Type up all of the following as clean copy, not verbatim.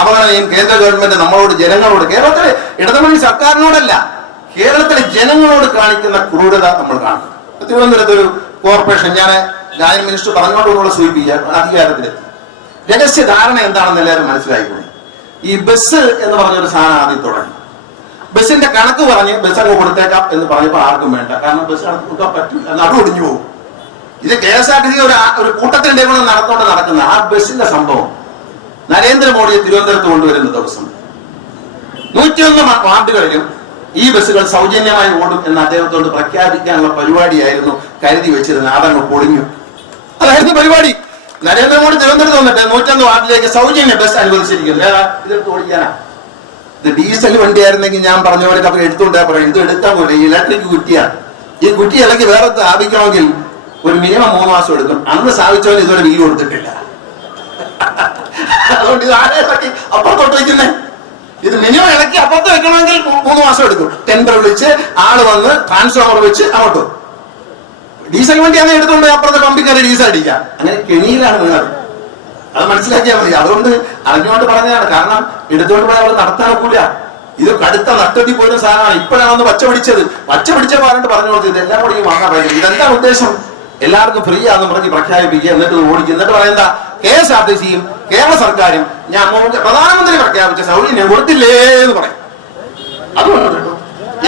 അവഗണനയും കേന്ദ്ര ഗവൺമെന്റ് നമ്മളോട് ജനങ്ങളോട് കേരളത്തിലെ ഇടതുമുന്നണി സർക്കാരിനോടല്ല കേരളത്തിലെ ജനങ്ങളോട് കാണിക്കുന്ന ക്രൂരത നമ്മൾ കാണുന്നു. തിരുവനന്തപുരത്ത് ഒരു കോർപ്പറേഷൻ ഗായന മിനിസ്റ്റർ പറഞ്ഞുകൊണ്ടുള്ള സൂചിപ്പിക്കുക അധികാരത്തിലെത്തി. രഹസ്യ ധാരണ എന്താണെന്ന് എല്ലാവരും മനസ്സിലായിക്കൂടി. ഈ ബസ് എന്ന് പറഞ്ഞൊരു സാധനം ആദ്യം തുടങ്ങി. ബസ്സിന്റെ കണക്ക് പറഞ്ഞ് ബസ് അങ്ങ് കൊടുത്തേക്കാം എന്ന് പറഞ്ഞപ്പോൾ ആർക്കും വേണ്ട. കാരണം ബസ് കണക്ക് കൊടുക്കാൻ പറ്റില്ല, നടു ഒടിഞ്ഞു പോകും. ഇത് KSRTC ഒരു കൂട്ടത്തിന്റെ നടക്കുന്ന ആ ബസ്സിന്റെ സംഭവം നരേന്ദ്രമോദിയെ തിരുവനന്തപുരത്ത് കൊണ്ടുവരുന്ന ദിവസം 101 വാർഡുകളിലും ഈ ബസ്സുകൾ സൗജന്യമായി ഓടും എന്ന് അദ്ദേഹത്തോട് പ്രഖ്യാപിക്കാനുള്ള പരിപാടിയായിരുന്നു കരുതി വെച്ചിരുന്നത്. അതങ്ങ് പൊളിഞ്ഞു. അതായിരുന്നു പരിപാടി. നരേന്ദ്രമോദി തിരുവനന്തപുരത്ത് വന്നിട്ട് 101 വാർഡിലേക്ക് സൗജന്യ ബസ് അനുവദിച്ചിരിക്കുന്നു. ഇതെടുത്ത് ഓടിക്കാനാ? ഇത് ഡീസൽ വണ്ടിയായിരുന്നെങ്കിൽ ഞാൻ പറഞ്ഞ പോലെ അവർ എടുത്തുകൊണ്ടാ പറയും. ഇത് എടുക്കാൻ പോലെ ഇലക്ട്രിക് കുറ്റിയാണ്. ഈ കുറ്റി ഇളക്കി വേറെ സ്ഥാപിക്കണമെങ്കിൽ ഒരു മിനിമം 3 മാസം എടുക്കും. അന്ന് സ്ഥാപിച്ചവന് ഇതുവരെ ബില്ല് കൊടുത്തിട്ടില്ല. അതുകൊണ്ട് ഇത് ആരെ ഇളക്കി അപ്പുറത്തോട്ട് വയ്ക്കുന്നേ? ഇത് മിനിമം ഇളക്കി അപ്പുറത്ത് വെക്കണമെങ്കിൽ 3 മാസം എടുക്കും. ടെൻഡർ വിളിച്ച് ആള് വന്ന് ട്രാൻസ്ഫോമർ വെച്ച് അങ്ങോട്ട്. ഡീസൽ വണ്ടിയാണ് എടുത്തുകൊണ്ട് അപ്പുറത്തെ പമ്പിക്കാരെ ഡീസൽ അടിക്കാം. അങ്ങനെ കെണിയിലാണ് വീണത്. അത് മനസ്സിലാക്കിയാൽ മതി. അതുകൊണ്ട് അറിഞ്ഞുകൊണ്ട് പറഞ്ഞതാണ്. കാരണം എടുത്തുകൊണ്ട് പോയി അവിടെ നടത്താനൊക്കില്ല. ഇത് കടുത്ത നഷ്ടത്തിൽ പോയിരുന്ന സാധനമാണ്. ഇപ്പോഴാണ് ഒന്ന് പച്ച പിടിച്ചപ്പോ ആരണ്ട് പറഞ്ഞു കൊടുത്തത് ഇതെല്ലാം കൂടി വാങ്ങാൻ പറ്റും. ഇതെന്താ ഉദ്ദേശം? എല്ലാവർക്കും ഫ്രീ ആണെന്ന് പറഞ്ഞ് പ്രഖ്യാപിക്കുക, എന്നിട്ട് ഓടിക്കുക, എന്നിട്ട് പറയുന്ന KSRTCയും കേരള സർക്കാരും ഞാൻ പ്രധാനമന്ത്രി പ്രഖ്യാപിച്ച സൗജന്യം കൊടുത്തില്ലേ എന്ന് പറയും. അതുകൊണ്ട്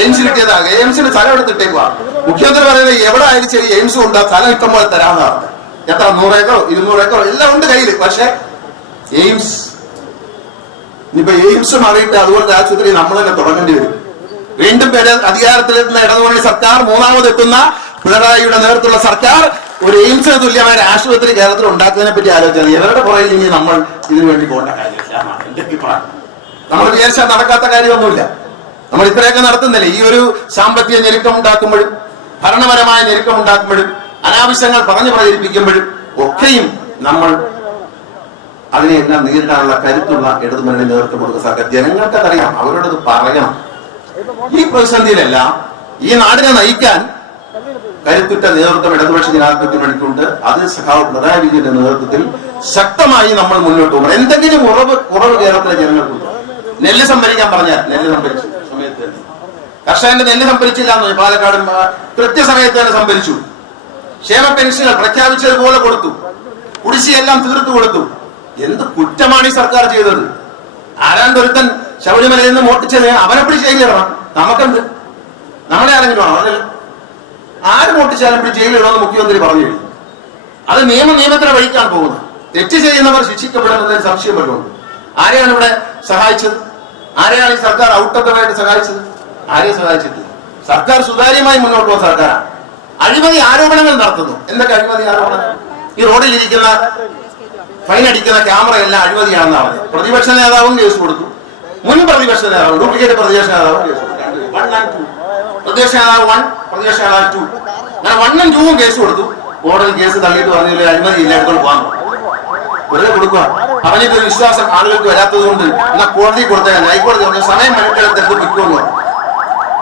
എയിംസ് കിട്ടിയതാ. എയിംസിന് സ്ഥലം എടുത്തിട്ടേക്കുക. മുഖ്യമന്ത്രി പറയുന്നത് എവിടെ ആയാലും ശരി എയിംസ് കൊണ്ട് സ്ഥലം ഇഷ്ടം പോലെ തരാമെന്നാണ്. എത്ര 100 ഏക്കറോ 200 ഏക്കറോ എല്ലാം ഉണ്ട് കയ്യിൽ. പക്ഷെ എയിംസ് ഇനിയിപ്പോ എയിംസ് മാറിയിട്ട് അതുപോലത്തെ ആശുപത്രി നമ്മൾ തന്നെ തുടങ്ങേണ്ടി വരും. വീണ്ടും അധികാരത്തിലെത്തുന്ന ഇടതുമുന്നണി സർക്കാർ, മൂന്നാമതെത്തുന്ന പിണറായിയുടെ നേതൃത്വത്തിലുള്ള സർക്കാർ ഒരു എയിംസിന് തുല്യമായ ആശുപത്രി കേരളത്തിൽ ഉണ്ടാക്കുന്നതിനെ പറ്റി ആലോചിച്ചത്. ഇവരുടെ പുറകിൽ ഇനി നമ്മൾ ഇതിനു വേണ്ടി പോകേണ്ട കാര്യമില്ല. നമ്മൾ വിചാരിച്ചാൽ നടക്കാത്ത കാര്യമൊന്നുമില്ല. നമ്മൾ ഇത്രയൊക്കെ നടത്തുന്നില്ലേ? ഈ ഒരു സാമ്പത്തിക ഞെരുക്കം ഉണ്ടാക്കുമ്പോഴും ഭരണപരമായ ഞെരുക്കം ഉണ്ടാക്കുമ്പോഴും അനാവശ്യങ്ങൾ പറഞ്ഞു പ്രചരിപ്പിക്കുമ്പോഴും ഒക്കെയും നമ്മൾ അതിനെയെല്ലാം നേരിടാനുള്ള കരുത്തുള്ള ഇടതുമുന്നണി നേതൃത്വം കൊടുക്കുന്ന സർക്കാർ. ജനങ്ങൾക്കറിയാം, അവരോടത് പറയണം. ഈ പ്രതിസന്ധിയിലെല്ലാം ഈ നാടിനെ നയിക്കാൻ കരുത്തുറ്റ നേതൃത്വം ഇടതുപക്ഷ ജനാധിപത്യ മുന്നണിക്കുണ്ട്. അത് സഖാവ് പിണറായി വിജയന്റെ നേതൃത്വത്തിൽ ശക്തമായി നമ്മൾ മുന്നോട്ട് പോകും. എന്തെങ്കിലും കുറവ് കേരളത്തിലെ ജനങ്ങൾക്കുണ്ട്. നെല്ല് സംഭരിക്കാൻ പറഞ്ഞാൽ നെല്ല് സംഭരിച്ചു സമയത്ത് തന്നെ. കർഷകന്റെ നെല്ല് സംഭരിച്ചില്ല എന്ന് പറഞ്ഞു. പാലക്കാട് കൃത്യസമയത്ത് തന്നെ സംഭരിച്ചു. ക്ഷേമ പെൻഷനുകൾ പ്രഖ്യാപിച്ചതുപോലെ കൊടുത്തു. കുടിശ്ശിയെല്ലാം തീർത്തു കൊടുത്തു. എന്ത് കുറ്റമാണ് ഈ സർക്കാർ ചെയ്തത്? ആരാണ്ടൊരുത്തൻ ശബരിമലയിൽ നിന്ന് മോട്ടിച്ചത് അവനെ പിടിച്ച് ജയിലിടണം. നമുക്കെന്ത്? നമ്മളെ ആരെങ്കിലും ആണോ? അതല്ല, ആര് മോട്ടിച്ചാലും പിടിച്ച് ജയിലിടണമെന്ന് മുഖ്യമന്ത്രി പറഞ്ഞു കഴിഞ്ഞു. അത് നിയമത്തിന്റെ വഴിക്കാണ് പോകുന്നത്. തെറ്റ് ചെയ്യുന്നവർ ശിക്ഷിക്കപ്പെടുന്നതിന് സംശയം വരുന്നുണ്ട്. ആരെയാണ് ഇവിടെ സഹായിച്ചത്? ആരെയാണ് ഈ സർക്കാർ ഔട്ടത്തമായിട്ട് സഹായിച്ചത്? ആരെയും സഹായിച്ചിട്ടില്ല. സർക്കാർ സുതാര്യമായി മുന്നോട്ട് പോകുന്ന സർക്കാരാണ്. അഴിമതി ആരോപണങ്ങൾ നടത്തുന്നു. എന്തൊക്കെ അഴിമതി ആരോപണങ്ങൾ? ഈ റോഡിലിരിക്കുന്ന ഫൈൻ അടിക്കുന്ന ക്യാമറ എല്ലാം അഴിമതിയാണെന്നാണ് പറഞ്ഞത്. പ്രതിപക്ഷ നേതാവും കേസ് കൊടുത്തു. മുൻ പ്രതിപക്ഷ നേതാവും ഡ്യൂപ്ലിക്കേറ്റ് പ്രതിപക്ഷ നേതാവും കേസ് കൊടുത്തു. 1 and 2 പ്രതിപക്ഷ നേതാവ് 1, പ്രതിപക്ഷ നേതാവ് 2. അങ്ങനെ 1 ഉം 2 കേസ് കൊടുത്തു. കോടതി കേസ് തള്ളിയിട്ട് പറഞ്ഞില്ല അഴിമതി ഇല്ല, എടുത്തോണ്ട് പോകാൻ വെറുതെ കൊടുക്കുക. പറഞ്ഞിട്ടൊരു വിശ്വാസം ആളുകൾക്ക് വരാത്തത് കൊണ്ട് എന്നാൽ കോടതി കൊടുത്താൽ ഹൈക്കോടതി സമയം മെനക്കെടുത്ത് വിൽക്കുമെന്ന് പറഞ്ഞു.